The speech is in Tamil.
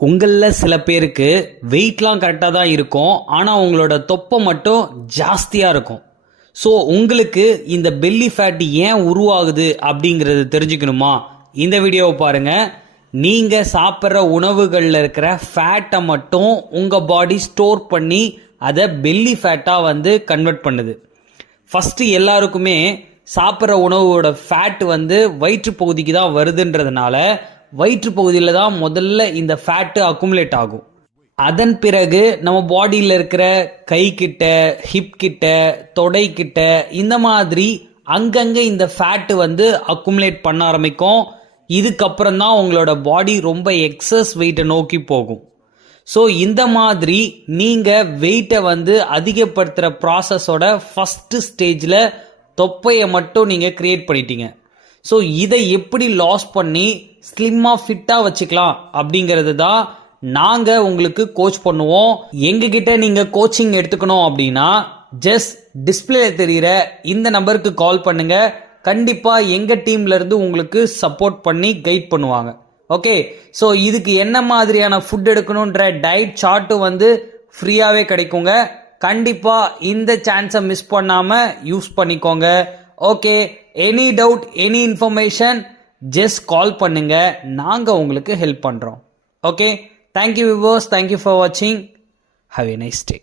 உங்களில் சில பேருக்கு வெயிட்லாம் கரெக்டாக தான் இருக்கும், ஆனால் உங்களோட தொப்பை மட்டும் ஜாஸ்தியாக இருக்கும். ஸோ உங்களுக்கு இந்த பெல்லி ஃபேட் ஏன் உருவாகுது அப்படிங்கிறது தெரிஞ்சுக்கணுமா? இந்த வீடியோவை பாருங்கள். நீங்கள் சாப்பிட்ற உணவுகளில் இருக்கிற ஃபேட்டை மட்டும் உங்கள் பாடி ஸ்டோர் பண்ணி அதை பெல்லி ஃபேட்டாக கன்வெர்ட் பண்ணுது. ஃபஸ்ட்டு எல்லாருக்குமே சாப்பிட்ற உணவோட ஃபேட் வயிற்று பகுதிக்கு தான் வருதுன்றதுனால வயிற்று பகுதியில் தான் முதல்ல இந்த ஃபேட்டு அக்குமுலேட் ஆகும். அதன் பிறகு நம்ம பாடியில் இருக்கிற கை கிட்ட, ஹிப் கிட்ட, தொடை கிட்ட, இந்த மாதிரி அங்கங்கே இந்த ஃபேட்டு அக்குமுலேட் பண்ண ஆரம்பிக்கும். இதுக்கப்புறம் தான் உங்களோட பாடி ரொம்ப எக்ஸஸ் வெயிட்டை நோக்கி போகும். ஸோ இந்த மாதிரி நீங்கள் வெயிட்டை அதிகப்படுத்துகிற ப்ராசஸோட ஃபஸ்ட்டு ஸ்டேஜில் தொப்பையை மட்டும் நீங்கள் கிரியேட் பண்ணிட்டீங்க. ஸோ இதை எப்படி லாஸ் பண்ணி ஸ்லிம்மாக ஃபிட்டாக வச்சுக்கலாம் அப்படிங்கிறது தான் நாங்கள் உங்களுக்கு கோச் பண்ணுவோம். எங்ககிட்ட நீங்கள் கோச்சிங் எடுத்துக்கணும் அப்படின்னா ஜஸ்ட் டிஸ்பிளேல தெரிகிற இந்த நம்பருக்கு கால் பண்ணுங்க. கண்டிப்பாக எங்கள் டீம்லேருந்து உங்களுக்கு சப்போர்ட் பண்ணி கைட் பண்ணுவாங்க. ஓகே, ஸோ இதுக்கு என்ன மாதிரியான ஃபுட் எடுக்கணுன்ற டயட் சார்ட்டும் ஃப்ரீயாகவே கிடைக்குங்க. கண்டிப்பாக இந்த சான்ஸை மிஸ் பண்ணாமல் யூஸ் பண்ணிக்கோங்க. Okay, any doubt, any information just call பண்ணுங்க, நாங்கள் உங்களுக்கு ஹெல்ப் பண்ணுறோம். Okay, thank you viewers, thank you for வாட்சிங். Have a nice day.